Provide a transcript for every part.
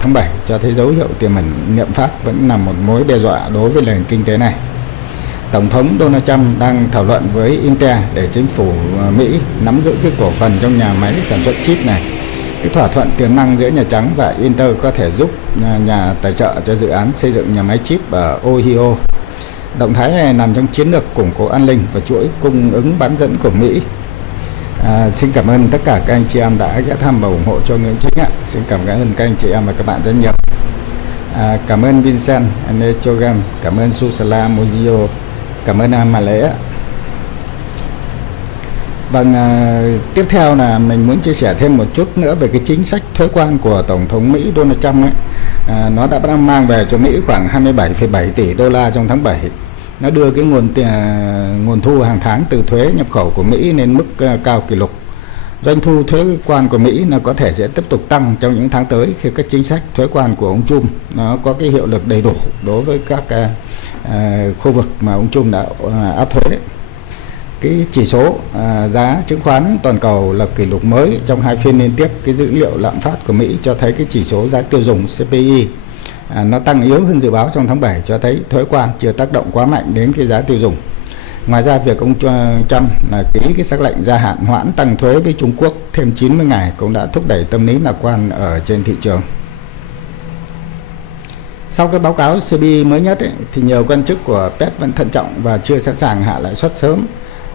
tháng 7 cho thấy dấu hiệu tiềm ẩn lạm phát vẫn là một mối đe dọa đối với nền kinh tế này. Tổng thống Donald Trump đang thảo luận với Intel để chính phủ Mỹ nắm giữ cái cổ phần trong nhà máy sản xuất chip này. Cái thỏa thuận tiềm năng giữa Nhà Trắng và Intel có thể giúp nhà tài trợ cho dự án xây dựng nhà máy chip ở Ohio. Động thái này nằm trong chiến lược củng cố an ninh và chuỗi cung ứng bán dẫn của Mỹ. Xin cảm ơn tất cả các anh chị em đã ghé thăm và ủng hộ cho Nguyễn Chính ạ. Xin cảm ơn các anh chị em và các bạn rất nhiều. Cảm ơn Vincent Anechogam, cảm ơn Susala Mojio, cảm ơn Malé ạ. Vâng, tiếp theo là mình muốn chia sẻ thêm một chút nữa về cái chính sách thuế quan của Tổng thống Mỹ Donald Trump ấy. Nó đã mang về cho Mỹ khoảng 27,7 tỷ đô la trong tháng 7. Nó đưa cái nguồn thu hàng tháng từ thuế nhập khẩu của Mỹ lên mức cao kỷ lục. Doanh thu thuế quan của Mỹ nó có thể sẽ tiếp tục tăng trong những tháng tới khi các chính sách thuế quan của ông Trump nó có cái hiệu lực đầy đủ đối với các khu vực mà ông Trump đã áp thuế. Cái chỉ số giá chứng khoán toàn cầu lập kỷ lục mới trong 2 phiên liên tiếp. Cái dữ liệu lạm phát của Mỹ cho thấy cái chỉ số giá tiêu dùng CPI nó tăng yếu hơn dự báo trong tháng 7, cho thấy thuế quan chưa tác động quá mạnh đến cái giá tiêu dùng. Ngoài ra, việc ông Trump là ký cái sắc lệnh gia hạn hoãn tăng thuế với Trung Quốc thêm 90 ngày cũng đã thúc đẩy tâm lý lạc quan ở trên thị trường. Sau cái báo cáo CPI mới nhất thì nhiều quan chức của Fed vẫn thận trọng và chưa sẵn sàng hạ lãi suất sớm.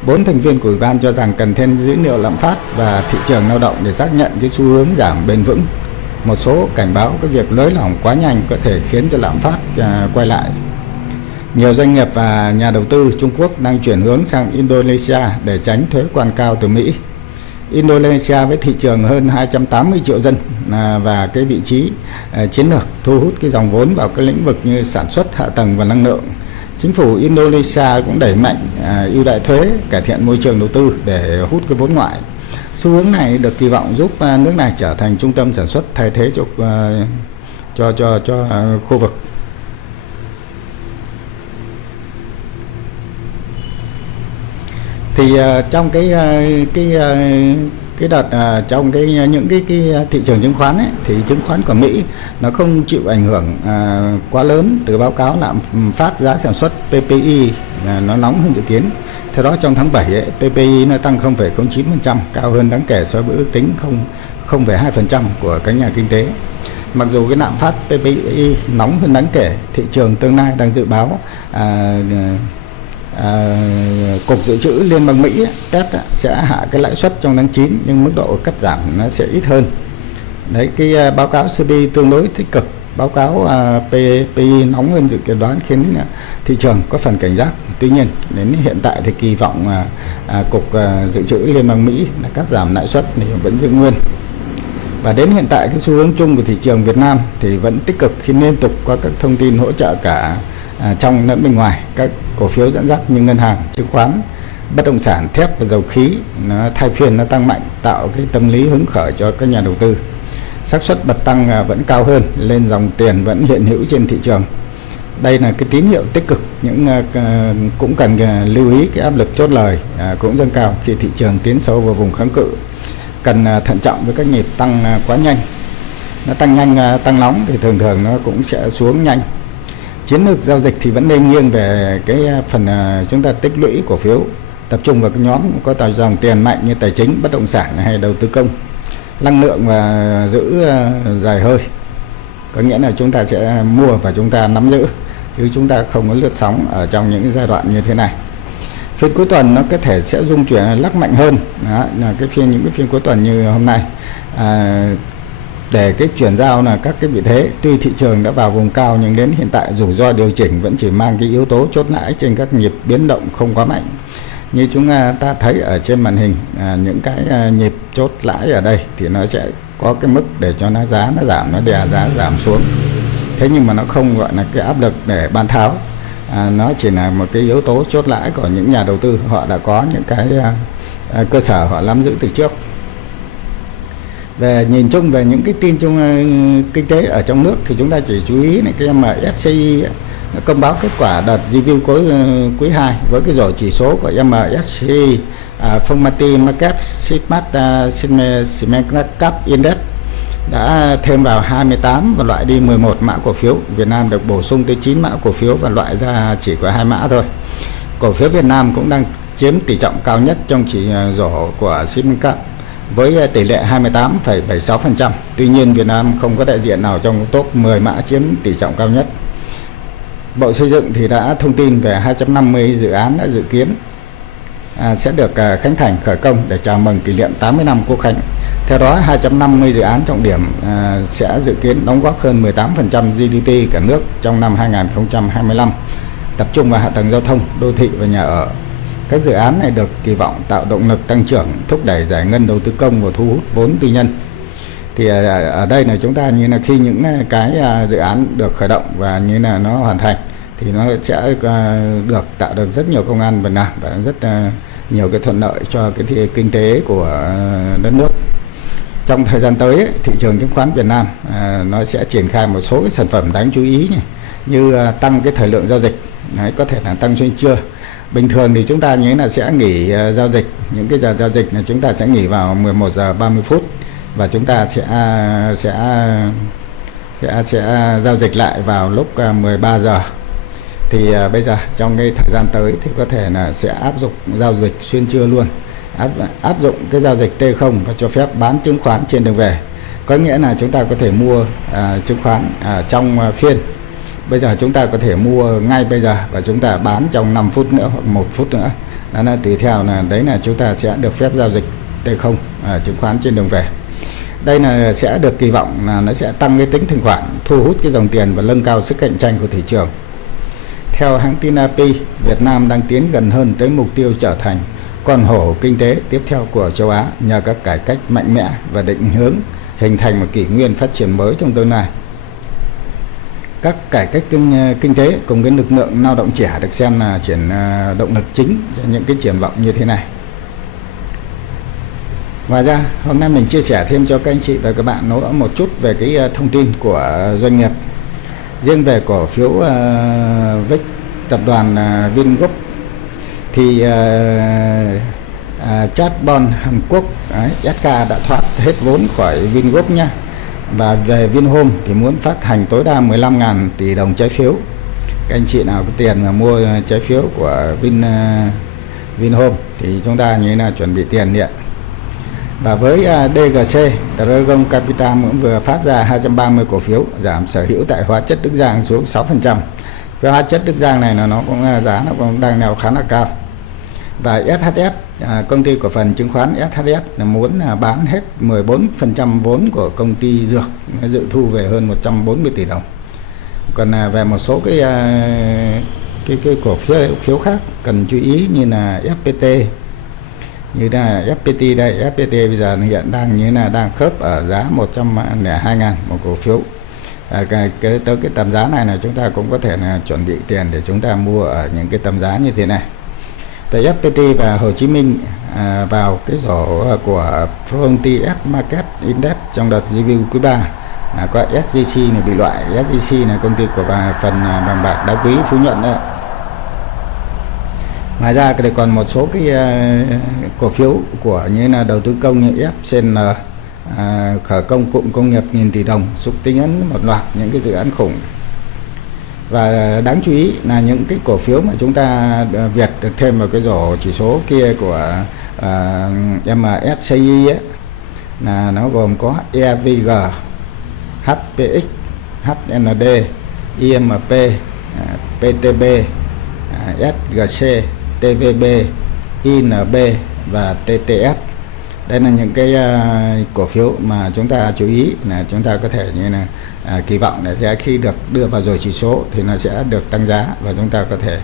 4 thành viên của ủy ban cho rằng cần thêm dữ liệu lạm phát và thị trường lao động để xác nhận cái xu hướng giảm bền vững. Một số cảnh báo cái việc nới lỏng quá nhanh có thể khiến cho lạm phát quay lại. Nhiều doanh nghiệp và nhà đầu tư Trung Quốc đang chuyển hướng sang Indonesia để tránh thuế quan cao từ Mỹ. Indonesia với thị trường hơn 280 triệu dân và cái vị trí chiến lược thu hút cái dòng vốn vào các lĩnh vực như sản xuất, hạ tầng và năng lượng. Chính phủ Indonesia cũng đẩy mạnh ưu đãi thuế, cải thiện môi trường đầu tư để hút cái vốn ngoại. Xu hướng này được kỳ vọng giúp nước này trở thành trung tâm sản xuất thay thế cho khu vực. Thì trong cái đợt trong những cái thị trường chứng khoán ấy, thì chứng khoán của Mỹ nó không chịu ảnh hưởng quá lớn từ báo cáo lạm phát giá sản xuất PPI nó nóng hơn dự kiến. Theo đó, trong tháng 7 ấy, PPI nó tăng 0,09%, cao hơn đáng kể so với ước tính 0,2% của các nhà kinh tế. Mặc dù cái lạm phát PPI nóng hơn đáng kể, thị trường tương lai đang dự báo Cục Dự trữ Liên bang Mỹ Fed sẽ hạ cái lãi suất trong tháng 9, nhưng mức độ cắt giảm nó sẽ ít hơn. Đấy, cái báo cáo CPI tương đối tích cực. Báo cáo PPI nóng hơn dự kiến đoán khiến thị trường có phần cảnh giác. Tuy nhiên, đến hiện tại thì kỳ vọng Cục Dự trữ Liên bang Mỹ là cắt giảm lãi suất thì vẫn giữ nguyên. Và đến hiện tại, cái xu hướng chung của thị trường Việt Nam thì vẫn tích cực khi liên tục có các thông tin hỗ trợ cả trong lẫn bên ngoài. Các cổ phiếu dẫn dắt như ngân hàng, chứng khoán, bất động sản, thép và dầu khí nó thay phiên nó tăng mạnh, tạo cái tâm lý hứng khởi cho các nhà đầu tư. Xác suất bật tăng vẫn cao hơn, lên dòng tiền vẫn hiện hữu trên thị trường. Đây là cái tín hiệu tích cực, nhưng cũng cần lưu ý cái áp lực chốt lời cũng dâng cao khi thị trường tiến sâu vào vùng kháng cự. Cần thận trọng với các nhịp tăng quá nhanh. Nó tăng nhanh, tăng nóng thì thường nó cũng sẽ xuống nhanh. Chiến lược giao dịch thì vẫn nên nghiêng về cái phần chúng ta tích lũy cổ phiếu, tập trung vào cái nhóm có dòng tiền mạnh như tài chính, bất động sản hay đầu tư công, năng lượng và giữ dài hơi. Có nghĩa là chúng ta sẽ mua và chúng ta nắm giữ, chứ chúng ta không có lướt sóng ở trong những giai đoạn như thế này. Phiên cuối tuần nó có thể sẽ rung chuyển lắc mạnh hơn. Đó, là những cái phiên cuối tuần như hôm nay. Để cái chuyển giao là các cái vị thế, tuy thị trường đã vào vùng cao nhưng đến hiện tại rủi ro điều chỉnh vẫn chỉ mang cái yếu tố chốt lãi trên các nhịp biến động không quá mạnh. Như chúng ta thấy ở trên màn hình, những cái nhịp chốt lãi ở đây thì nó sẽ có cái mức để cho nó giá nó giảm, nó đè giá giảm xuống. Thế nhưng mà nó không gọi là cái áp lực để bán tháo. Nó chỉ là một cái yếu tố chốt lãi của những nhà đầu tư, họ đã có những cái cơ sở họ nắm giữ từ trước. Về nhìn chung về những cái tin trong kinh tế ở trong nước thì chúng ta chỉ chú ý này, cái MSCI công báo kết quả đợt review quý 2 với cái rổ chỉ số của MSCI Formalty Market Smart Cap Index đã thêm vào 28 và loại đi 11 mã cổ phiếu. Việt Nam được bổ sung tới 9 mã cổ phiếu và loại ra chỉ có 2 mã thôi. Cổ phiếu Việt Nam cũng đang chiếm tỷ trọng cao nhất trong chỉ rổ của Simcap với tỷ lệ 28,76%. Tuy nhiên Việt Nam không có đại diện nào trong top 10 mã chiếm tỷ trọng cao nhất. Bộ Xây dựng thì đã thông tin về 250 dự án đã dự kiến sẽ được khánh thành khởi công để chào mừng kỷ niệm 80 năm Quốc khánh. Theo đó, 250 dự án trọng điểm sẽ dự kiến đóng góp hơn 18% GDP cả nước trong năm 2025, tập trung vào hạ tầng giao thông, đô thị và nhà ở. Các dự án này được kỳ vọng tạo động lực tăng trưởng, thúc đẩy giải ngân đầu tư công và thu hút vốn tư nhân. Thì ở đây là chúng ta như là khi những cái dự án được khởi động và như là nó hoàn thành thì nó sẽ được tạo được rất nhiều công ăn việc làm và rất nhiều cái thuận lợi cho cái kinh tế của đất nước. Trong thời gian tới, thị trường chứng khoán Việt Nam nó sẽ triển khai một số cái sản phẩm đáng chú ý như tăng cái thời lượng giao dịch. Đấy, có thể là tăng xuyên trưa. Bình thường thì chúng ta như là sẽ nghỉ giao dịch, những cái giờ giao dịch là chúng ta sẽ nghỉ vào 11 giờ 30 phút và chúng ta sẽ giao dịch lại vào lúc 13 giờ. Thì bây giờ trong cái thời gian tới thì có thể là sẽ áp dụng giao dịch xuyên trưa luôn, áp dụng cái giao dịch T0 và cho phép bán chứng khoán trên đường về. Có nghĩa là chúng ta có thể mua chứng khoán trong phiên. Bây giờ chúng ta có thể mua ngay bây giờ và chúng ta bán trong 5 phút nữa hoặc 1 phút nữa. Đó là tùy theo là đấy là chúng ta sẽ được phép giao dịch T0 chứng khoán trên đường về. Đây là sẽ được kỳ vọng là nó sẽ tăng cái tính thanh khoản, thu hút cái dòng tiền và nâng cao sức cạnh tranh của thị trường. Theo hãng tin AP, Việt Nam đang tiến gần hơn tới mục tiêu trở thành con hổ kinh tế tiếp theo của châu Á nhờ các cải cách mạnh mẽ và định hướng hình thành một kỷ nguyên phát triển mới trong tương lai. Các cải cách kinh tế cùng cái lực lượng lao động trẻ được xem là động lực chính cho những cái triển vọng như thế này. Ngoài ra, hôm nay mình chia sẻ thêm cho các anh chị và các bạn nói một chút về cái thông tin của doanh nghiệp. Riêng về cổ phiếu VIX tập đoàn Vingroup thì Chatbon Hàn Quốc SK đã thoát hết vốn khỏi Vingroup nha. Và về Vinhome thì muốn phát hành tối đa 15.000 tỷ đồng trái phiếu. Các anh chị nào có tiền mà mua trái phiếu của Vinhome thì chúng ta như là chuẩn bị tiền điện. Và với DGC, Dragon Capital cũng vừa phát ra 230 cổ phiếu giảm sở hữu tại hóa chất Đức Giang xuống 6%. Cái hóa chất Đức Giang này là nó cũng giá nó cũng đang neo khá là cao. Và SHS, công ty cổ phần chứng khoán SHS là muốn bán hết 14% vốn của công ty dược, dự thu về hơn 140 tỷ đồng. Còn về một số cái cổ phiếu khác cần chú ý như là FPT. Như là FPT đây, FPT bây giờ hiện đang như là đang khớp ở giá 102.000 một cổ phiếu. Tới cái tầm giá này là chúng ta cũng có thể là chuẩn bị tiền để chúng ta mua ở những cái tầm giá như thế này. Tại FPT và Hồ Chí Minh vào cái rổ của Frontier Market Index trong đợt review quý 3 có SJC này bị loại. SJC là công ty của phần vàng bạc đá quý Phú Nhuận đó. Ngoài ra thì còn một số cái cổ phiếu của như là đầu tư công như FCN khởi công cụm công nghiệp 1.000 tỷ đồng, xúc tiến một loạt những cái dự án khủng. Và đáng chú ý là những cái cổ phiếu mà chúng ta Việt được thêm vào cái rổ chỉ số kia của MSCI ấy, là nó gồm có EVG, HPX, HND, IMP, PTB, SGC, TVB, INB và TTS. Đây là những cái cổ phiếu mà chúng ta chú ý là chúng ta có thể như là kỳ vọng để sẽ khi được đưa vào rồi chỉ số thì nó sẽ được tăng giá và chúng ta có thể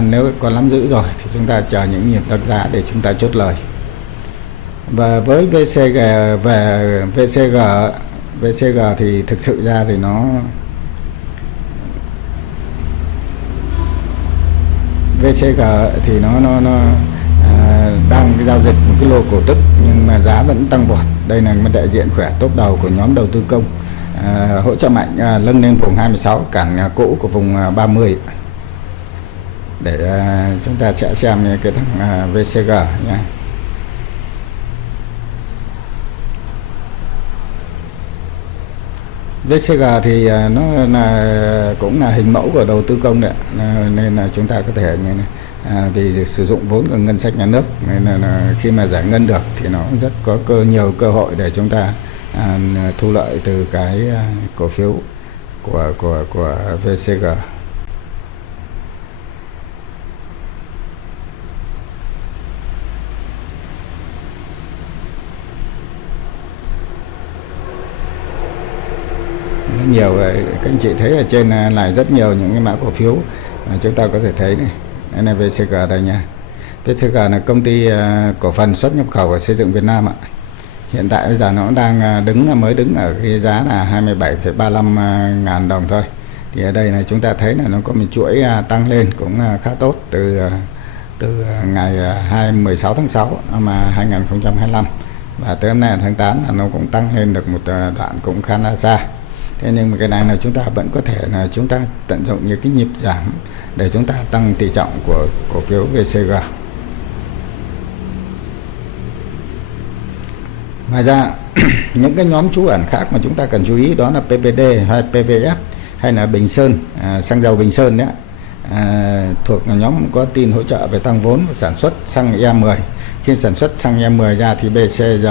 nếu còn nắm giữ rồi thì chúng ta chờ những nhịp tăng giá để chúng ta chốt lời. Và với VCG thì thực sự ra thì nó đang giao dịch một cái lô cổ tức nhưng mà giá vẫn tăng vọt. Đây là một đại diện khỏe top đầu của nhóm đầu tư công, hỗ trợ mạnh nâng lên vùng 26, cản cũ của vùng 30 để chúng ta sẽ xem cái thằng VCG nhé. VCG thì nó là cũng là hình mẫu của đầu tư công đấy, nên là chúng ta có thể như này, vì sử dụng vốn của ngân sách nhà nước nên là khi mà giải ngân được thì nó rất có nhiều cơ hội để chúng ta thu lợi từ cái cổ phiếu của VCG. Nhiều các anh chị thấy ở trên lại rất nhiều những cái mã cổ phiếu mà chúng ta có thể thấy này. Đây là VCG đây nha. VCG là công ty cổ phần xuất nhập khẩu và xây dựng Việt Nam ạ. Hiện tại bây giờ nó đang mới đứng ở cái giá là 27,35 ngàn đồng thôi. Thì ở đây này chúng ta thấy là nó có một chuỗi tăng lên cũng khá tốt từ ngày 16 tháng 6 năm 2025 và tới hôm nay tháng 8 là nó cũng tăng lên được một đoạn cũng khá là xa. Thế nhưng mà cái này là chúng ta vẫn có thể là chúng ta tận dụng những cái nhịp giảm để chúng ta tăng tỷ trọng của cổ phiếu VCG. Ngoài ra những cái nhóm trú ẩn khác mà chúng ta cần chú ý đó là PVD hay PVS hay là Bình Sơn, xăng dầu Bình Sơn đấy, thuộc nhóm có tin hỗ trợ về tăng vốn và sản xuất xăng E10. Khi sản xuất xăng E10 ra thì BSR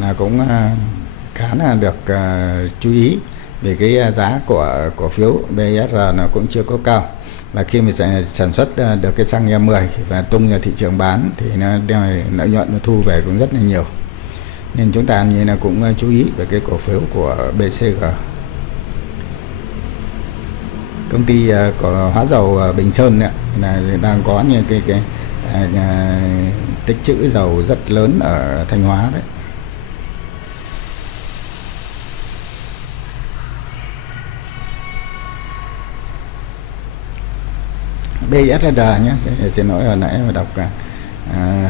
là cũng khá là được chú ý vì cái giá của cổ phiếu BSR nó cũng chưa có cao, và khi mà sản xuất được cái xăng E10 và tung ra thị trường bán thì nó lợi nhuận nó thu về cũng rất là nhiều, nên chúng ta như là cũng chú ý về cái cổ phiếu của BCG. Công ty của hóa dầu Bình Sơn này, là đang có như cái tích trữ dầu rất lớn ở Thanh Hóa đấy. BSR nhé, xin lỗi hồi nãy mà đọc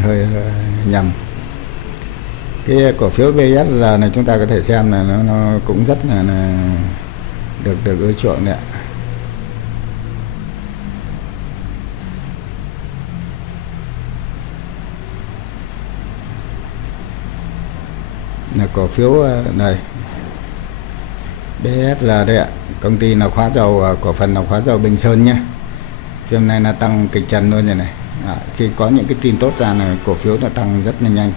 hơi nhầm. Cái cổ phiếu BSR này chúng ta có thể xem là nó cũng rất là được ưa chuộng đấy ạ. Là cổ phiếu này BSR đây ạ, công ty nọc hóa dầu cổ phần nọc hóa dầu Bình Sơn nhé. Phim này là tăng kịch trần luôn này. Khi có những cái tin tốt ra là cổ phiếu đã tăng rất là nhanh,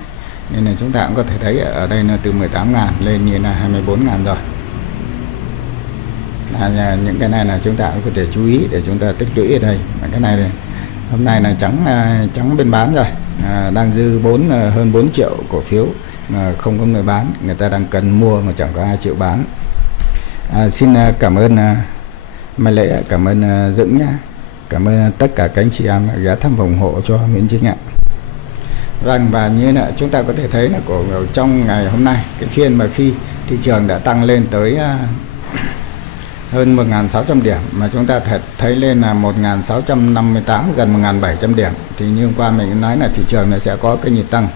nên là chúng ta cũng có thể thấy ở đây là từ 18 ngàn lên như là 24 ngàn rồi. Những cái này là chúng ta cũng có thể chú ý để chúng ta tích lũy ở đây. Mà cái này hôm nay là trắng bên bán rồi, đang dư hơn 4 triệu cổ phiếu mà không có người bán, người ta đang cần mua mà chẳng có ai chịu bán. Xin cảm ơn Mai Lễ, cảm ơn Dũng nhé. Cảm ơn tất cả các anh chị em ghé thăm và ủng hộ cho Nguyễn Trinh ạ. Vâng, và như là chúng ta có thể thấy là trong ngày hôm nay, cái phiên mà khi thị trường đã tăng lên tới hơn 1.600 điểm mà chúng ta thấy lên là 1.658, gần 1.700 điểm, thì như hôm qua mình nói là thị trường nó sẽ có cái nhịp tăng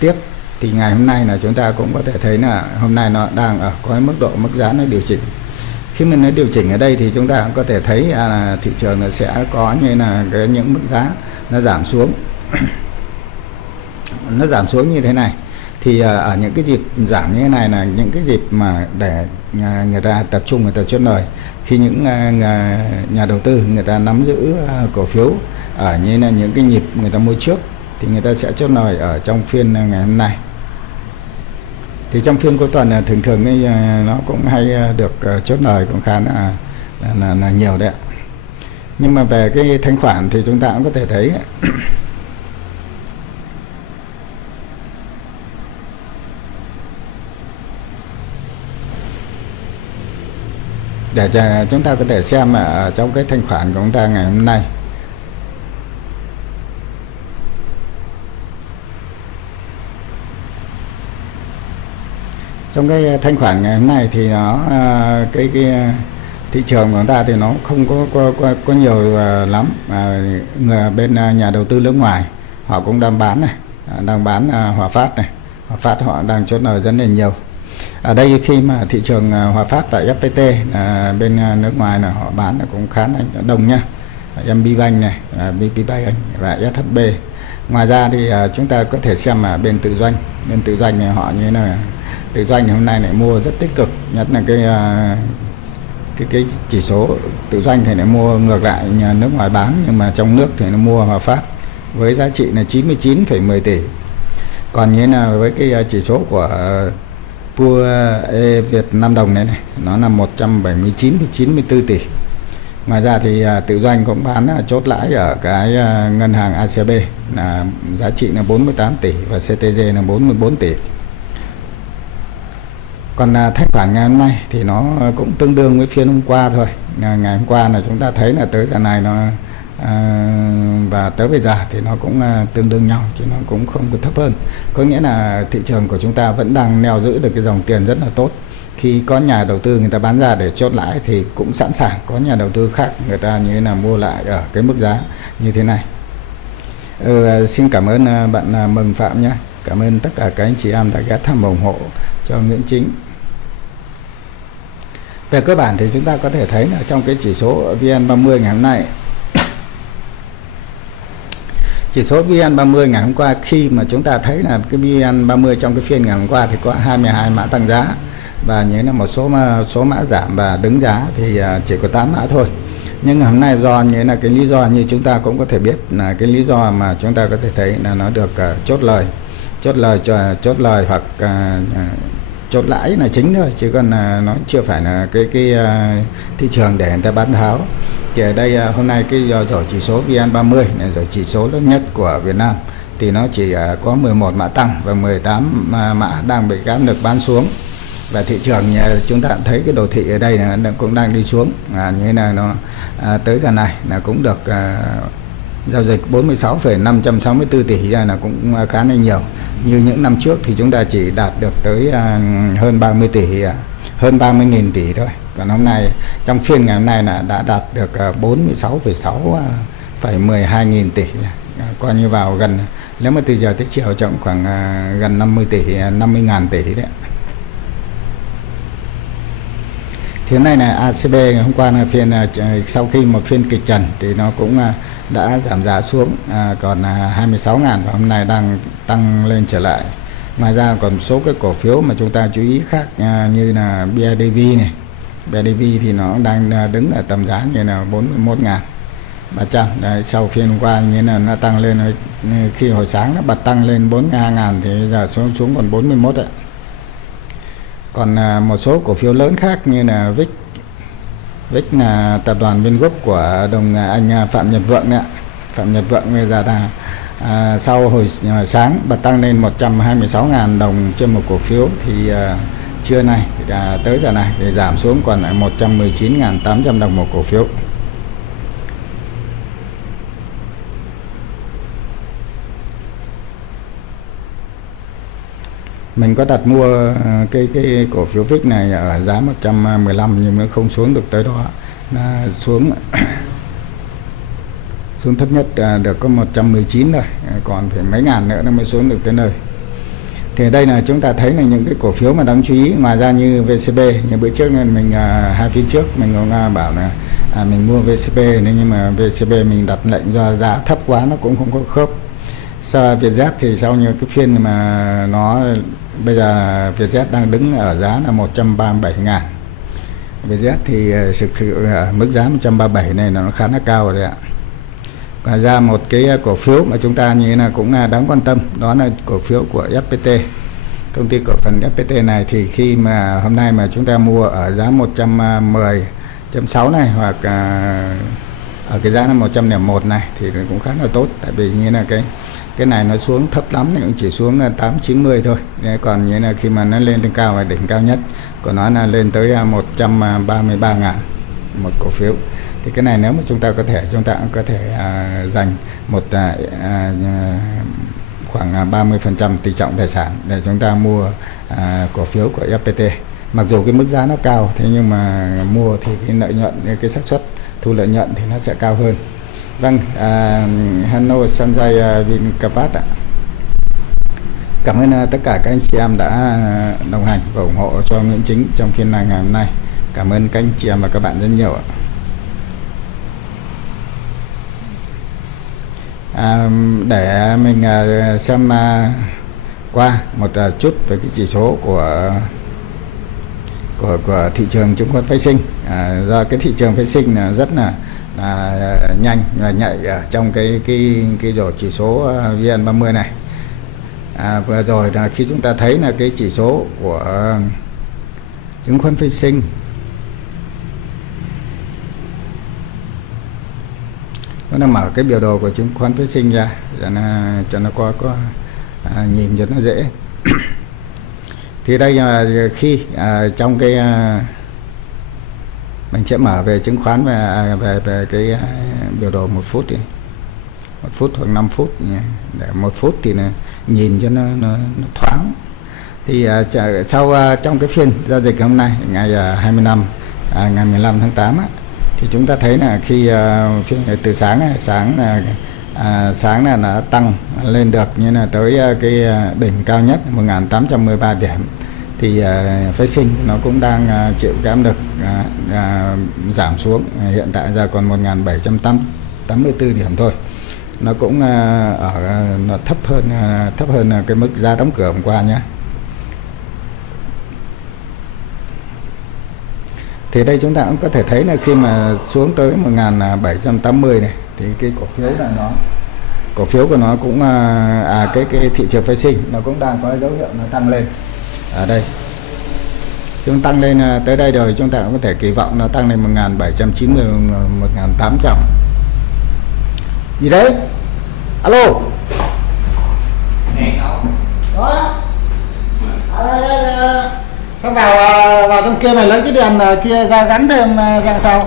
tiếp. Thì ngày hôm nay là chúng ta cũng có thể thấy là hôm nay nó đang ở có mức độ mức giá nó điều chỉnh. Khi mình nói điều chỉnh ở đây thì chúng ta cũng có thể thấy là thị trường nó sẽ có như là những mức giá nó giảm xuống nó giảm xuống như thế này. Thì ở những cái dịp giảm như thế này là những cái dịp mà để người ta tập trung, người ta chốt lời. Khi những nhà đầu tư người ta nắm giữ cổ phiếu ở như là những cái nhịp người ta mua trước thì người ta sẽ chốt lời ở trong phiên ngày hôm nay. Thì trong phiên cuối tuần thường thường nó cũng hay được chốt lời cũng khá là nhiều đấy ạ. Nhưng mà về cái thanh khoản thì chúng ta cũng có thể thấy để chúng ta có thể xem ở trong cái thanh khoản của chúng ta ngày hôm nay. Trong cái thanh khoản ngày hôm nay thì nó cái thị trường của chúng ta thì nó không có nhiều lắm. Người bên nhà đầu tư nước ngoài họ cũng đang bán này, đang bán Hòa Phát này. Hòa Phát họ đang chốt lời rất là nhiều. Ở đây khi mà thị trường Hòa Phát và FPT bên nước ngoài là họ bán là cũng khá là đông nhá. MBBank này, BPBank và SHB. Ngoài ra thì chúng ta có thể xem bên tự doanh này họ như là tự doanh hôm nay lại mua rất tích cực, nhất là cái chỉ số tự doanh thì lại mua ngược lại, nhà nước ngoài bán nhưng mà trong nước thì nó mua Hòa Phát với giá trị là 99,10 tỷ. Còn như là với cái chỉ số của Pua Việt Nam đồng này nó là 179,94 tỷ. Ngoài ra thì tự doanh cũng bán chốt lãi ở cái ngân hàng ACB là giá trị là 48 tỷ và CTG là 44 tỷ. Còn thanh khoản ngày hôm nay thì nó cũng tương đương với phiên hôm qua thôi. Ngày hôm qua là chúng ta thấy là tới giờ này nó và tới bây giờ thì nó cũng tương đương nhau, chứ nó cũng không có thấp hơn. Có nghĩa là thị trường của chúng ta vẫn đang neo giữ được cái dòng tiền rất là tốt. Khi có nhà đầu tư người ta bán ra để chốt lãi thì cũng sẵn sàng có nhà đầu tư khác người ta như thế nào mua lại ở cái mức giá như thế này. Xin cảm ơn bạn Mừng Phạm nhé. Cảm ơn tất cả các anh chị em đã ghé thăm ủng hộ cho Nguyễn Chính. Về cơ bản thì chúng ta có thể thấy là trong cái chỉ số VN30 ngày hôm nay, chỉ số VN30 ngày hôm qua, khi mà chúng ta thấy là cái VN30 trong cái phiên ngày hôm qua thì có 22 mã tăng giá và nhớ là một số mã giảm và đứng giá thì chỉ có 8 mã thôi. Nhưng hôm nay do như là cái lý do như chúng ta cũng có thể biết là cái lý do mà chúng ta có thể thấy là nó được chốt lời hoặc chốt lãi là chính thôi, chứ còn nó chưa phải là cái thị trường để người ta bán tháo. Thì ở đây hôm nay cái rồi chỉ số VN30 là rồi chỉ số lớn nhất của Việt Nam thì nó chỉ có 11 mã tăng và 18 mã đang bị áp lực bán xuống. Và thị trường chúng ta thấy cái đồ thị ở đây là nó cũng đang đi xuống, như là nó tới giờ này là cũng được giao dịch 46,564 tỷ ra là cũng khá là nhiều. Như những năm trước thì chúng ta chỉ đạt được tới hơn 30 tỷ, hơn 30.000 tỷ thôi. Còn hôm nay trong phiên ngày hôm nay là đã đạt được 46,12 nghìn tỷ, coi như vào gần, nếu mà từ giờ tới chiều trọng khoảng gần 50 ngàn tỷ đấy. Thì hôm nay là ACB ngày hôm qua là phiên sau khi một phiên kịch trần thì nó cũng đã giảm giá xuống còn 26 ngàn và hôm nay đang tăng lên trở lại. Ngoài ra còn số cái cổ phiếu mà chúng ta chú ý khác như là BIDV này. BIDV thì nó đang đứng ở tầm giá như là 41.300. Đấy, sau phiên hôm qua như là nó tăng lên, khi hồi sáng nó bật tăng lên 42.000 thì giờ xuống còn 41 ạ. Còn một số cổ phiếu lớn khác như là VIX là tập đoàn Vingroup của đồng anh Phạm Nhật Vượng đấy ạ. Phạm Nhật Vượng bây giờ là sau hồi sáng bật tăng lên 126.000 đồng trên một cổ phiếu thì trưa nay tới giờ này thì giảm xuống còn lại 119.800 đồng một cổ phiếu. Mình có đặt mua cái cổ phiếu VIX này ở giá 115 nhưng nó không xuống được tới đó, nó xuống thấp nhất được có 119 thôi, còn phải mấy ngàn nữa nó mới xuống được tới nơi. Thì đây là chúng ta thấy là những cái cổ phiếu mà đáng chú ý. Ngoài ra như VCB, như bữa trước nên mình hai phiên trước mình cũng bảo là mình mua VCB, nhưng mà VCB mình đặt lệnh do giá thấp quá nó cũng không có khớp. Sau Vietjet thì sau như cái phiên mà nó bây giờ Vietjet đang đứng ở giá là 137 ngàn. Vietjet thì thực sự ở mức giá 137 này nó khá là cao rồi đấy ạ. Ngoài ra một cái cổ phiếu mà chúng ta như là cũng đáng quan tâm, đó là cổ phiếu của FPT. Công ty cổ phần FPT này thì khi mà hôm nay mà chúng ta mua ở giá 110.6 này hoặc ở cái giá là 101 này thì cũng khá là tốt, tại vì như là cái này nó xuống thấp lắm thì cũng chỉ xuống 890 thôi. Còn như là khi mà nó lên cao là đỉnh cao nhất của nó là lên tới 133 ngàn một cổ phiếu. Thì cái này nếu mà chúng ta cũng có thể dành một khoảng 30% tỷ trọng tài sản để chúng ta mua cổ phiếu của FPT. Mặc dù cái mức giá nó cao, thế nhưng mà mua thì cái lợi nhuận, cái xác suất thu lợi nhuận thì nó sẽ cao hơn. Vâng, Hanno Sanjay Vinkavat ạ. Cảm ơn tất cả các anh chị em đã đồng hành và ủng hộ cho Nguyễn Chính trong phiên ngày hôm nay. Cảm ơn các anh chị em và các bạn rất nhiều ạ. Để mình xem qua một chút về cái chỉ số của thị trường chứng khoán phái sinh. Do cái thị trường phái sinh là rất là nhanh và nhạy trong cái rổ chỉ số VN30 này. Vừa rồi là khi chúng ta thấy là cái chỉ số của chứng khoán phái sinh nó đang mở cái biểu đồ của chứng khoán phái sinh ra cho nó có nhìn cho nó dễ. Thì đây là khi trong cái mình sẽ mở về chứng khoán về cái biểu đồ 1 phút đi, 1 phút hoặc 5 phút để 1 phút thì nhìn cho nó thoáng. Thì sau trong cái phiên giao dịch hôm nay ngày 25 ngày 15 tháng 8 thì chúng ta thấy là khi phiên từ sáng là nó tăng lên được như là tới cái đỉnh cao nhất 1813 điểm, thì phái sinh nó cũng đang chịu cái áp lực giảm xuống, hiện tại giờ còn 1784 điểm thôi. Nó cũng nó thấp hơn cái mức giá đóng cửa hôm qua nhé. Thì đây chúng ta cũng có thể thấy là khi mà xuống tới 1780 này thì cái cổ phiếu của nó cũng cái thị trường phái sinh nó cũng đang có dấu hiệu nó tăng lên. Ở đây chúng tăng lên tới đây rồi, chúng ta cũng có thể kỳ vọng nó tăng lên 1790 1800. Gì đấy? Alo. Đó. Đây, xong vào trong kia mày lấy cái đèn kia ra gắn thêm ra sau.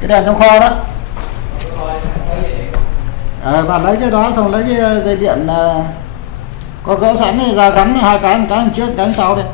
Cái đèn trong kho đó. Bạn lấy cái đó xong lấy cái dây điện có gỡ sẵn này ra gắn hai cái, một cái trước, cái sau đây.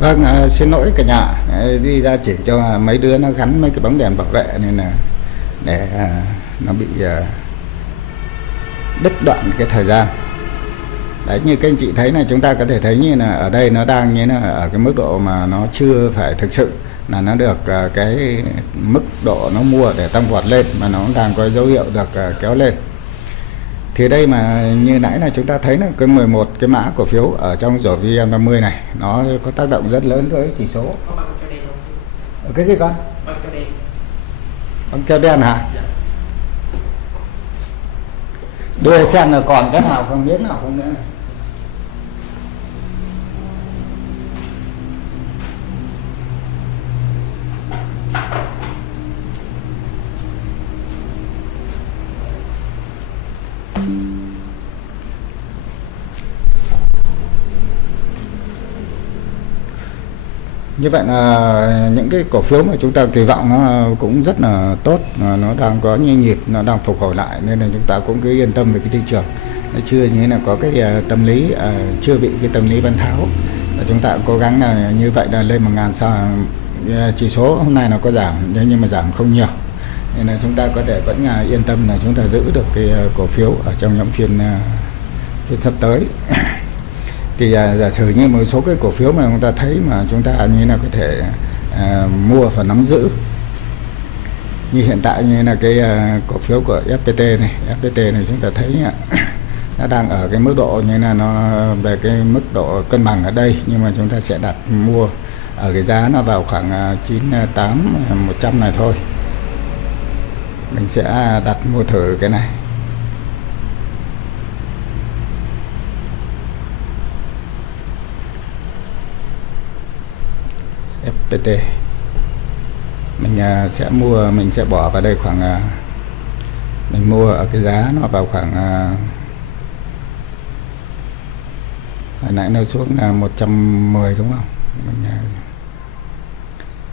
Vâng, xin lỗi cả nhà. Đi ra chỉ cho mấy đứa nó gắn mấy cái bóng đèn bảo vệ nên là để nó bị đứt đoạn cái thời gian. Đấy, như các anh chị thấy này, chúng ta có thể thấy như là ở đây nó đang như là ở cái mức độ mà nó chưa phải thực sự là nó được cái mức độ nó mua để tăng vọt lên, mà nó đang có dấu hiệu được kéo lên. Thì đây mà như nãy là chúng ta thấy là cái 11 cái mã cổ phiếu ở trong rổ VN30 này nó có tác động rất lớn tới chỉ số. Ở cái gì con? Băng keo đen hả? Dạ. Đưa xem là còn cái nào không biết nào không nữa. Như vậy là những cái cổ phiếu mà chúng ta kỳ vọng nó cũng rất là tốt, nó đang có như nhịp, nó đang phục hồi lại, nên là chúng ta cũng cứ yên tâm về cái thị trường. Nó chưa như là có cái tâm lý, chưa bị cái tâm lý bán tháo. Và chúng ta cố gắng là như vậy là lên 1.000 sao. Chỉ số hôm nay nó có giảm nhưng mà giảm không nhiều, nên là chúng ta có thể vẫn yên tâm là chúng ta giữ được cái cổ phiếu ở trong những phiên sắp tới. Thì giả sử như một số cái cổ phiếu mà chúng ta thấy mà chúng ta như là có thể mua và nắm giữ, như hiện tại như là cái cổ phiếu của FPT này chúng ta thấy nó đang ở cái mức độ như là nó về cái mức độ cân bằng ở đây, nhưng mà chúng ta sẽ đặt mua ở cái giá nó vào khoảng 98 100 này thôi. Mình sẽ đặt mua thử cái này. FPT mình sẽ mua, mình sẽ bỏ vào đây khoảng mình mua ở cái giá nó vào khoảng hồi nãy nó xuống 110 đúng không, mình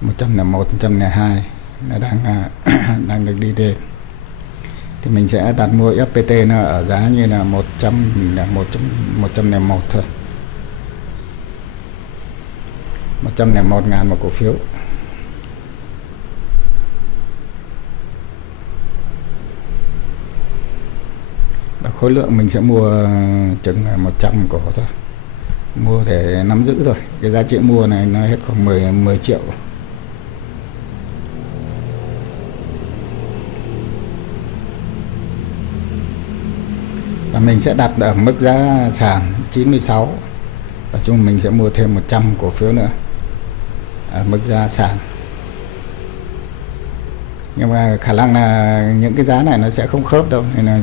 101 102 nó đang đang được đi lên, thì mình sẽ đặt mua FPT nó ở giá như là 101 thôi, 101.000 một cổ phiếu. Và khối lượng mình sẽ mua chừng 100 cổ thôi, mua để nắm giữ rồi. Cái giá trị mua này nó hết khoảng 10 triệu. Và mình sẽ đặt ở mức giá sàn 96, và chung mình sẽ mua thêm 100 cổ phiếu nữa ở mức giá sàn. Nhưng mà khả năng là những cái giá này nó sẽ không khớp đâu, nên là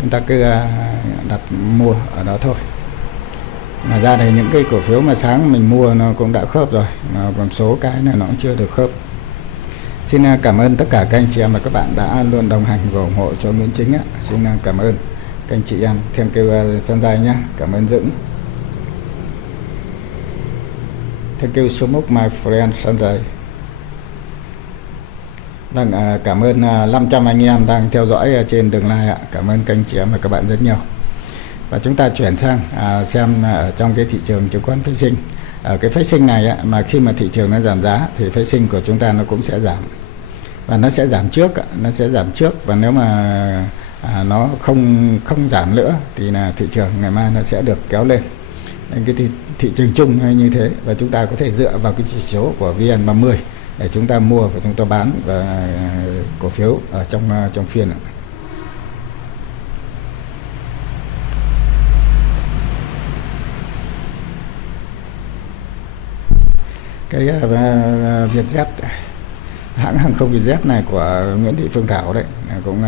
chúng ta cứ đặt mua ở đó thôi. Mà ra thì những cái cổ phiếu mà sáng mình mua nó cũng đã khớp rồi, mà còn số cái này nó cũng chưa được khớp. Xin cảm ơn tất cả các anh chị em và các bạn đã luôn đồng hành và ủng hộ cho Nguyễn Chính ạ. Xin cảm ơn các anh chị em. Thêm kêu Sunrise nhé. Cảm ơn Dũng. Thank you so much my friend Sunrise. Vâng, cảm ơn 500 anh em đang theo dõi trên đường live ạ. Cảm ơn các anh chị em và các bạn rất nhiều. Và chúng ta chuyển sang xem ở trong cái thị trường chứng khoán phái sinh. Ở cái phái sinh này mà khi mà thị trường nó giảm giá thì phái sinh của chúng ta nó cũng sẽ giảm. Và nó sẽ giảm trước, và nếu mà nó không giảm nữa thì là thị trường ngày mai nó sẽ được kéo lên. Nên cái thị trường chung như thế, và chúng ta có thể dựa vào cái chỉ số của VN30 để chúng ta mua và chúng ta bán và cổ phiếu ở trong phiên. Cái Vietjet, hãng hàng không Vietjet này của Nguyễn Thị Phương Thảo đấy cũng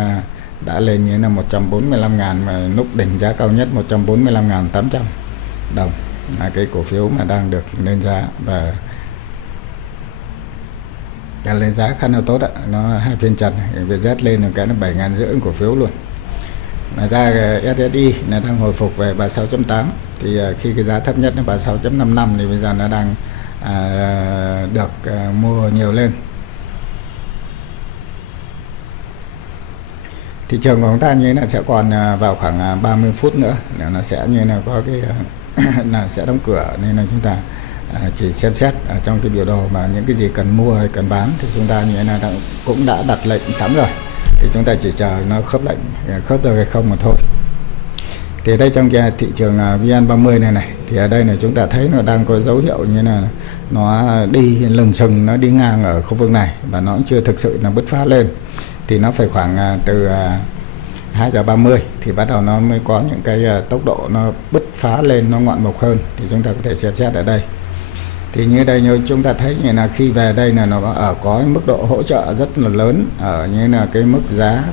đã lên như là 145.000, mà lúc đỉnh giá cao nhất 145.800 đồng là cái cổ phiếu mà đang được lên giá, và lên giá khá là tốt ạ. Nó hai phiên trần Vietjet lên được cái là 7.500 cổ phiếu luôn. Mà ra SSI là đang hồi phục về 36.8, thì khi cái giá thấp nhất là 36.55 thì bây giờ nó đang được mua nhiều lên. Thị trường của chúng ta như là sẽ còn vào khoảng 30 phút nữa là nó sẽ như là có cái là sẽ đóng cửa, nên là chúng ta chỉ xem xét ở trong cái biểu đồ mà những cái gì cần mua hay cần bán thì chúng ta như thế là cũng đã đặt lệnh sẵn rồi, thì chúng ta chỉ chờ nó khớp lệnh, khớp được hay không mà thôi. Thì đây trong cái thị trường VN30 này thì ở đây là chúng ta thấy nó đang có dấu hiệu như là nó đi lừng chừng, nó đi ngang ở khu vực này và nó cũng chưa thực sự là bứt phá lên. Thì nó phải khoảng từ 2 giờ 30 thì bắt đầu nó mới có những cái tốc độ nó bứt phá lên, nó ngoạn mục hơn, thì chúng ta có thể xem xét ở đây. Thì như đây như chúng ta thấy như là khi về đây là nó có mức độ hỗ trợ rất là lớn ở như là cái mức giá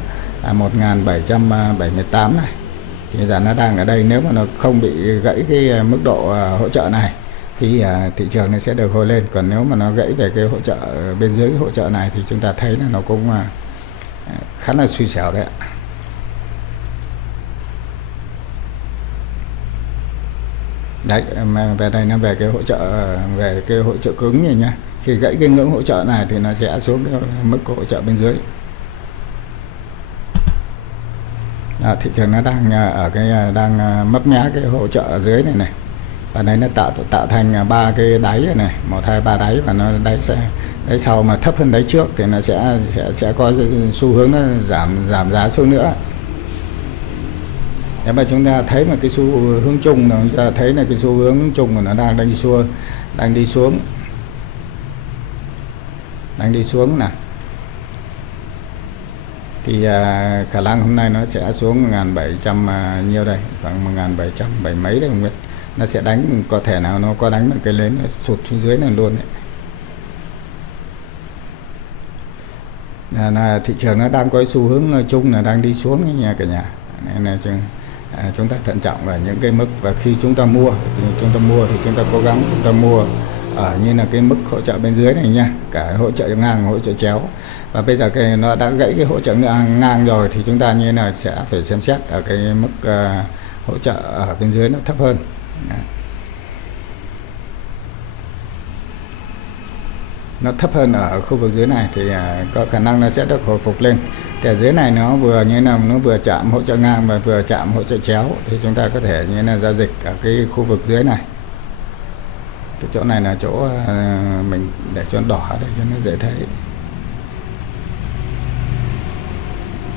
1778 này. Thì giờ nó đang ở đây, nếu mà nó không bị gãy cái mức độ hỗ trợ này thì thị trường này sẽ được hồi lên. Còn nếu mà nó gãy về cái hỗ trợ bên dưới hỗ trợ này thì chúng ta thấy là nó cũng khá là suy xẻo đấy ạ. Đấy, mà về đây nó về cái hỗ trợ cứng này nhá. Khi gãy cái ngưỡng hỗ trợ này thì nó sẽ xuống cái mức hỗ trợ bên dưới. Thị trường nó đang ở cái đang mấp mé cái hỗ trợ ở dưới này, và đây nó tạo thành 3 cái đáy này, 1 2 3 đáy, và nó đáy sau mà thấp hơn đáy trước thì nó sẽ có xu hướng nó giảm giá xuống nữa. Nếu mà chúng ta thấy một cái xu hướng chung là chúng ta thấy là cái xu hướng chung của nó đang đi xuống nè. Thì khả năng hôm nay nó sẽ xuống 1700 nhiêu đây, khoảng 1770 mấy đây không biết. Nó sẽ đánh, có thể nào nó có đánh một cái lên nó sụt xuống dưới này luôn đấy. Là thị trường nó đang có xu hướng chung là đang đi xuống nha cả nhà. Nên là chúng ta thận trọng ở những cái mức, và khi chúng ta mua thì chúng ta cố gắng chúng ta mua ở như là cái mức hỗ trợ bên dưới này nha, cả hỗ trợ ngang, hỗ trợ chéo. Và bây giờ cái nó đã gãy cái hỗ trợ ngang rồi thì chúng ta như là sẽ phải xem xét ở cái mức hỗ trợ ở bên dưới nó thấp hơn. Nó thấp hơn ở khu vực dưới này thì có khả năng nó sẽ được hồi phục lên. Thì ở dưới này nó vừa như là nó vừa chạm hỗ trợ ngang và vừa chạm hỗ trợ chéo, thì chúng ta có thể như là giao dịch ở cái khu vực dưới này. Cái chỗ này là chỗ mình để cho nó đỏ để cho nó dễ thấy.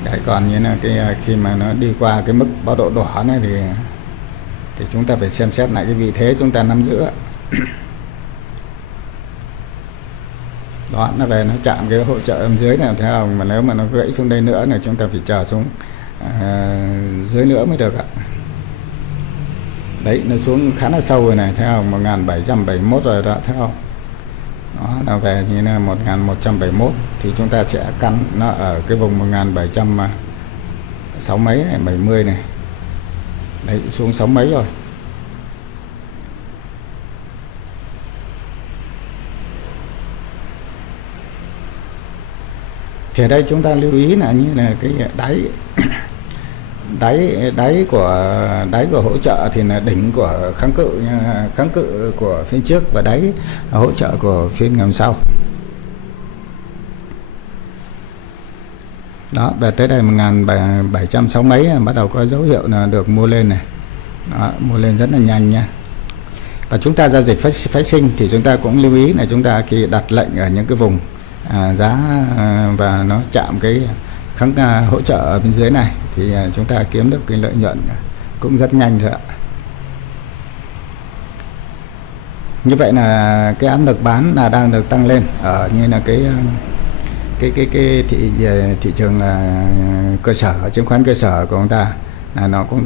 Đấy, còn như là cái khi mà nó đi qua cái mức báo độ đỏ này thì chúng ta phải xem xét lại cái vị thế chúng ta nắm giữ. Đó, nó về nó chạm cái hỗ trợ ở dưới này, thấy không? Mà nếu mà nó gãy xuống đây nữa này chúng ta phải chờ xuống dưới nữa mới được ạ. Đấy, nó xuống khá là sâu rồi này, thấy không? 1771 rồi đó, thấy không? Đó, nó về như là 1171 thì chúng ta sẽ căn nó ở cái vùng 1760 mấy này, 70 này. Đấy, xuống 6 mấy rồi. Thì ở đây chúng ta lưu ý là như là cái đáy của hỗ trợ thì là đỉnh của kháng cự của phiên trước, và đáy hỗ trợ của phiên ngày hôm sau. Đó, về tới đây 1760 mấy bắt đầu có dấu hiệu là được mua lên này. Đó, mua lên rất là nhanh nha. Và chúng ta giao dịch phái sinh thì chúng ta cũng lưu ý là chúng ta khi đặt lệnh ở những cái vùng giá và nó chạm cái hỗ trợ ở bên dưới này thì chúng ta kiếm được cái lợi nhuận cũng rất nhanh thôi ạ. Như vậy là cái áp lực bán là đang được tăng lên ở như là cái thị trường cơ sở, chứng khoán cơ sở của chúng ta là nó cũng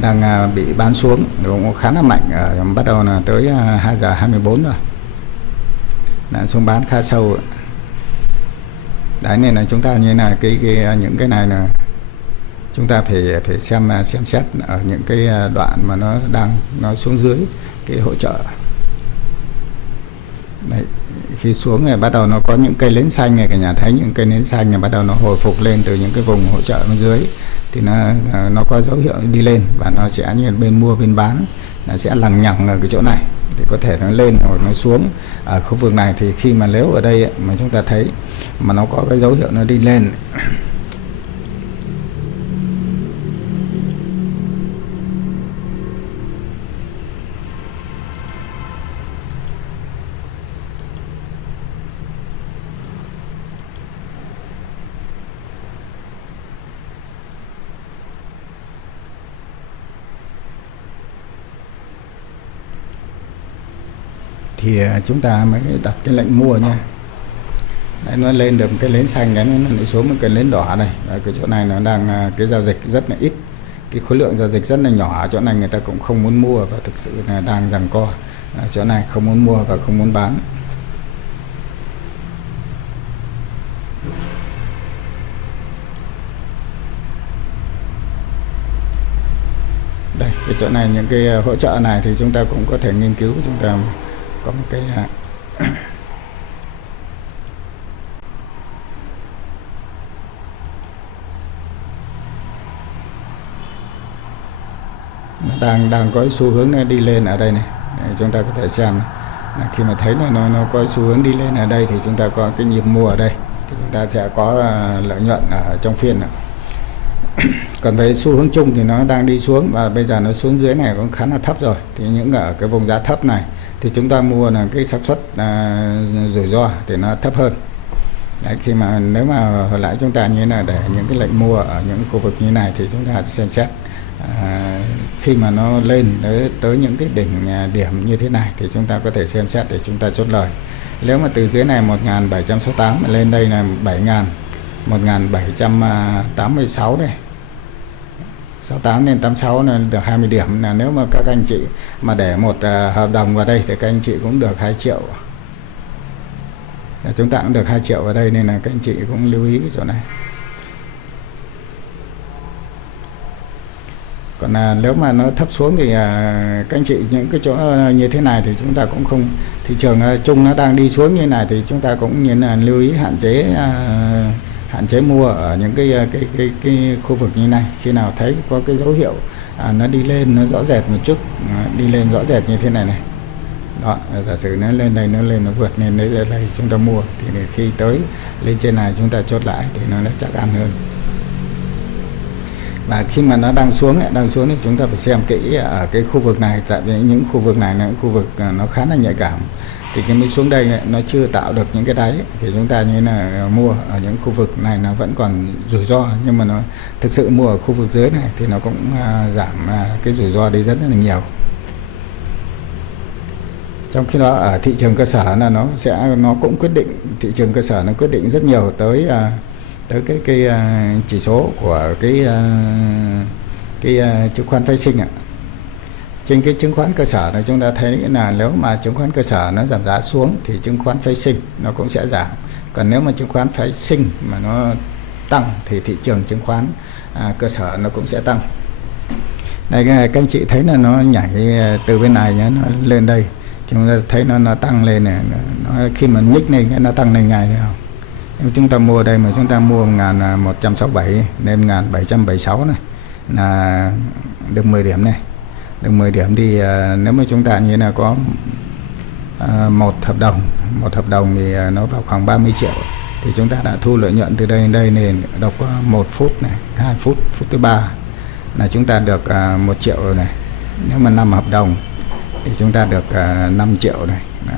đang bị bán xuống, cũng khá là mạnh, bắt đầu là tới 2 giờ 24 rồi, đã xuống bán khá sâu. Đấy, nên là chúng ta như là những cái này là chúng ta phải xem xét ở những cái đoạn mà nó xuống dưới cái hỗ trợ. Đấy, khi xuống này bắt đầu nó có những cây nến xanh này, cả nhà thấy những cây nến xanh này bắt đầu nó hồi phục lên từ những cái vùng hỗ trợ bên dưới thì nó có dấu hiệu đi lên, và nó sẽ như bên mua bên bán nó sẽ lằng nhằng ở cái chỗ này, thì có thể nó lên hoặc nó xuống ở khu vực này. Thì khi mà nếu ở đây mà chúng ta thấy mà nó có cái dấu hiệu nó đi lên thì chúng ta mới đặt cái lệnh mua nha. Đấy, nó lên được cái nến xanh, cái nó lại xuống một cái nến đỏ này. Đấy, cái chỗ này nó đang cái giao dịch rất là ít, cái khối lượng giao dịch rất là nhỏ. Chỗ này người ta cũng không muốn mua và thực sự là đang giằng co. Chỗ này không muốn mua và không muốn bán. Đây, cái chỗ này, những cái hỗ trợ này thì chúng ta cũng có thể nghiên cứu. Chúng ta có một cái đang có xu hướng đi lên ở đây này. Để chúng ta có thể xem khi mà thấy nó có xu hướng đi lên ở đây thì chúng ta có cái nhịp mua ở đây thì chúng ta sẽ có lợi nhuận ở trong phiên này. Còn về xu hướng chung thì nó đang đi xuống và bây giờ nó xuống dưới này cũng khá là thấp rồi. Thì những ở cái vùng giá thấp này thì chúng ta mua là cái xác suất rủi ro thì nó thấp hơn. Đấy, khi mà nếu mà hồi lại chúng ta như thế này để những cái lệnh mua ở những khu vực như này thì chúng ta xem xét khi mà nó lên tới những cái đỉnh điểm như thế này thì chúng ta có thể xem xét để chúng ta chốt lời. Nếu mà từ dưới này 1768 lên đây là 1786 đây, 68 lên 86 là được 20 điểm. Là nếu mà các anh chị mà để một hợp đồng vào đây thì các anh chị cũng được 2 triệu. Chúng ta cũng được 2 triệu vào đây, nên là các anh chị cũng lưu ý cái chỗ này. Còn nếu mà nó thấp xuống thì các anh chị những cái chỗ như thế này thì chúng ta cũng không, thị trường chung nó đang đi xuống như này thì chúng ta cũng như là lưu ý hạn chế mua ở những cái khu vực như này. Khi nào thấy có cái dấu hiệu nó đi lên, nó rõ rệt một chút, đi lên rõ rệt như thế này này. Đó, giả sử nó lên đây, nó lên nó vượt lên đây chúng ta mua thì khi tới lên trên này chúng ta chốt lại thì nó chắc ăn hơn. Và khi mà nó đang xuống thì chúng ta phải xem kỹ ở cái khu vực này, tại vì những khu vực này là những khu vực nó khá là nhạy cảm. Thì cái mới xuống đây nó chưa tạo được những cái đáy thì chúng ta như là mua ở những khu vực này nó vẫn còn rủi ro, nhưng mà nó thực sự mua ở khu vực dưới này thì nó cũng giảm cái rủi ro đi rất là nhiều. Trong khi đó ở thị trường cơ sở là nó cũng quyết định, thị trường cơ sở nó quyết định rất nhiều tới cái chỉ số của cái chứng khoán phái sinh ạ. Trên cái chứng khoán cơ sở này chúng ta thấy là nếu mà chứng khoán cơ sở nó giảm giá xuống thì chứng khoán phái sinh nó cũng sẽ giảm. Còn nếu mà chứng khoán phái sinh mà nó tăng thì thị trường chứng khoán cơ sở nó cũng sẽ tăng. Đây các anh chị thấy là nó nhảy từ bên này nhé, nó lên đây. Chúng ta thấy nó tăng lên này, khi mà nhích lên nó tăng lên ngày nào. Nếu chúng ta mua đây mà chúng ta mua 1167 lên 1776 này là được 10 điểm này. Được 10 điểm thì nếu mà chúng ta như là có một hợp đồng thì nó vào khoảng 30 triệu thì chúng ta đã thu lợi nhuận từ đây đến đây, nên đọc 1 phút này, 2 phút, phút thứ 3 là chúng ta được 1 triệu rồi này. Nếu mà 5 hợp đồng thì chúng ta được 5 triệu này. Đó.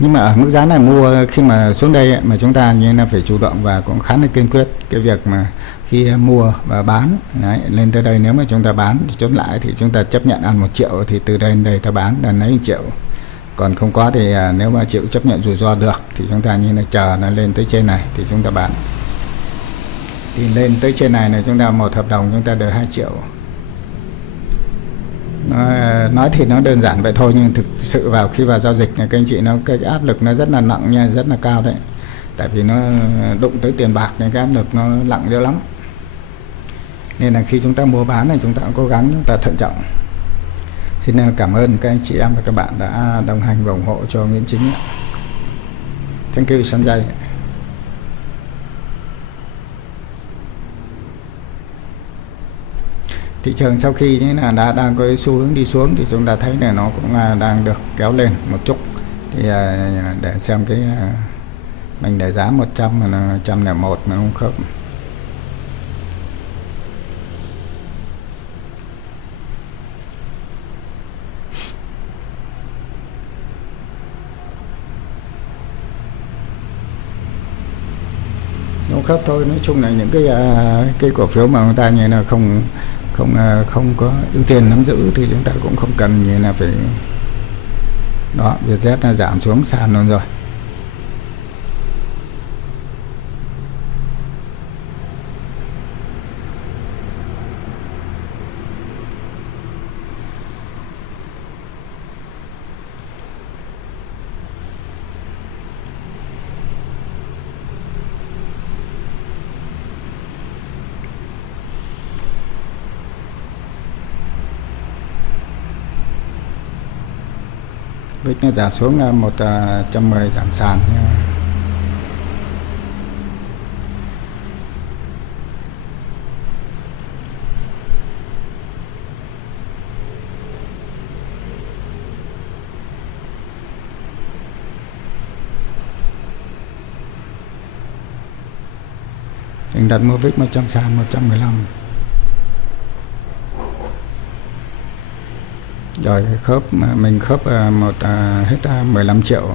Nhưng mà ở mức giá này mua khi mà xuống đây mà chúng ta như là phải chủ động và cũng khá là kiên quyết cái việc mà khi mua và bán. Đấy, lên tới đây nếu mà chúng ta bán thì chốt lại thì chúng ta chấp nhận ăn 1 triệu thì từ đây đến đây ta bán là lấy 1 triệu. Còn không có thì nếu mà chịu chấp nhận rủi ro được thì chúng ta như là chờ nó lên tới trên này thì chúng ta bán. Thì lên tới trên này là chúng ta một hợp đồng chúng ta được 2 triệu. Nói thì nó đơn giản vậy thôi, nhưng thực sự khi vào giao dịch này các anh chị cái áp lực nó rất là nặng nha, rất là cao đấy. Tại vì nó đụng tới tiền bạc nên cái áp lực nó nặng dữ lắm. Nên là khi chúng ta mua bán này chúng ta cũng cố gắng chúng ta thận trọng. Xin cảm ơn các anh chị em và các bạn đã đồng hành và ủng hộ cho Nguyễn Chính. Thank you Sanjay. Thị trường sau khi như là đang có xu hướng đi xuống thì chúng ta thấy là nó cũng đang được kéo lên một chút. Thì để xem cái mình để giá 100 là 101 mà không khớp. Không khớp thôi. Nói chung là những cái cổ phiếu mà người ta như là không không có ưu tiên nắm giữ thì chúng ta cũng không cần như là phải đó. Vietjet nó giảm xuống sàn luôn rồi. VIX nó giảm xuống 110 giảm sàn nha. Mình đặt mua VIX 100 sàn 115. Rồi khớp mình khớp hết 15 triệu,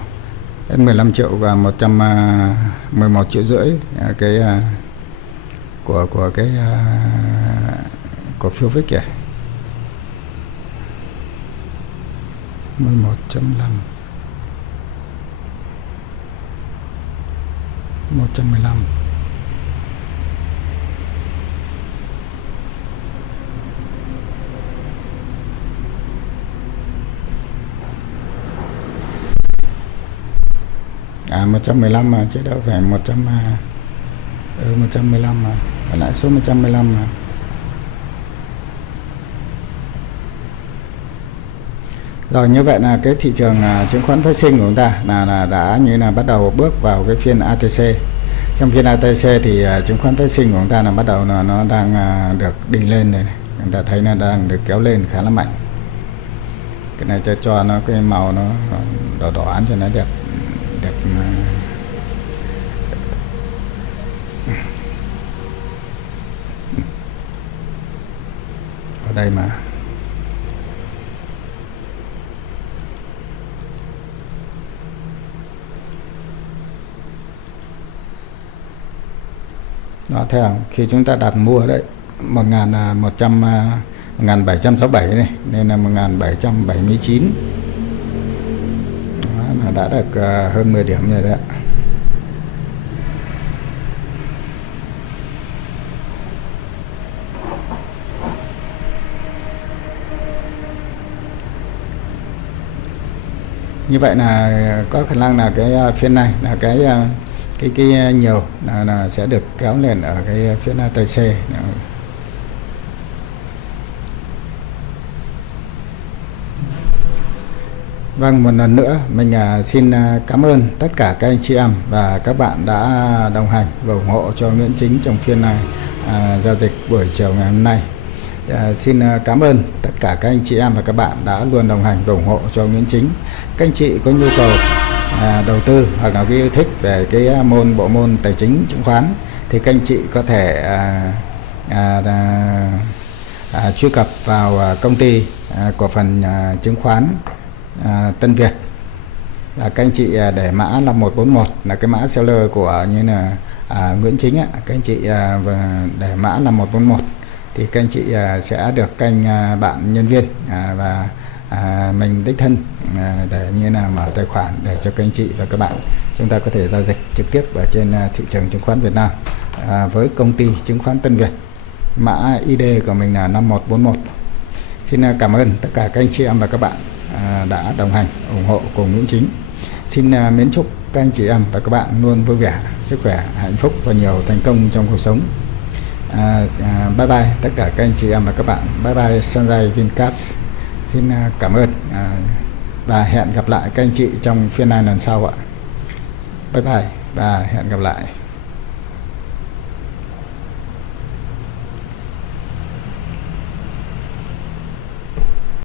hết 15 triệu và 111 triệu rưỡi cái của cái cổ phiếu VIX kìa. 11.5 115. À 115 mà chứ đâu phải 115 mà, lãi suất 115 mà. Rồi như vậy là cái thị trường chứng khoán phái sinh của chúng ta là đã như là bắt đầu bước vào cái phiên ATC. Trong phiên ATC thì chứng khoán phái sinh của chúng ta là bắt đầu là nó đang được đi lên này, chúng ta thấy nó đang được kéo lên khá là mạnh. Cái này cho nó cái màu nó đỏ đỏ cho nó đẹp đẹp. Ở đây mà đó, thấy không? Khi chúng ta đặt mua đấy 1767 này, nên là 1779 đó, là đã được hơn 10 điểm rồi đấy. Như vậy là có khả năng là cái phiên này là cái nhiều là sẽ được kéo lên ở cái phiên ATC. Vâng, một lần nữa mình xin cảm ơn tất cả các anh chị em và các bạn đã đồng hành và ủng hộ cho Nguyễn Chính trong phiên này giao dịch buổi chiều ngày hôm nay. Xin cảm ơn tất cả các anh chị em và các bạn đã luôn đồng hành và ủng hộ cho Nguyễn Chính. Các anh chị có nhu cầu đầu tư hoặc là cái yêu thích về cái bộ môn tài chính chứng khoán thì các anh chị có thể truy cập vào công ty cổ phần chứng khoán Tân Việt, là các anh chị để mã 5141 là cái mã seller của như là Nguyễn Chính ạ. Các anh chị để mã 5141 thì các anh chị sẽ được các anh bạn nhân viên và mình đích thân để như là mở tài khoản để cho các anh chị và các bạn chúng ta có thể giao dịch trực tiếp ở trên thị trường chứng khoán Việt Nam với công ty chứng khoán Tân Việt. Mã ID của mình là 5141. Xin cảm ơn tất cả các anh chị em và các bạn đã đồng hành ủng hộ cùng Nguyễn Chính. Xin mến chúc các anh chị em và các bạn luôn vui vẻ, sức khỏe, hạnh phúc và nhiều thành công trong cuộc sống. Bye bye tất cả các anh chị em và các bạn. Bye bye Sanjay Vincast. Xin cảm ơn và hẹn gặp lại các anh chị trong phiên này lần sau ạ. Bye bye và hẹn gặp lại.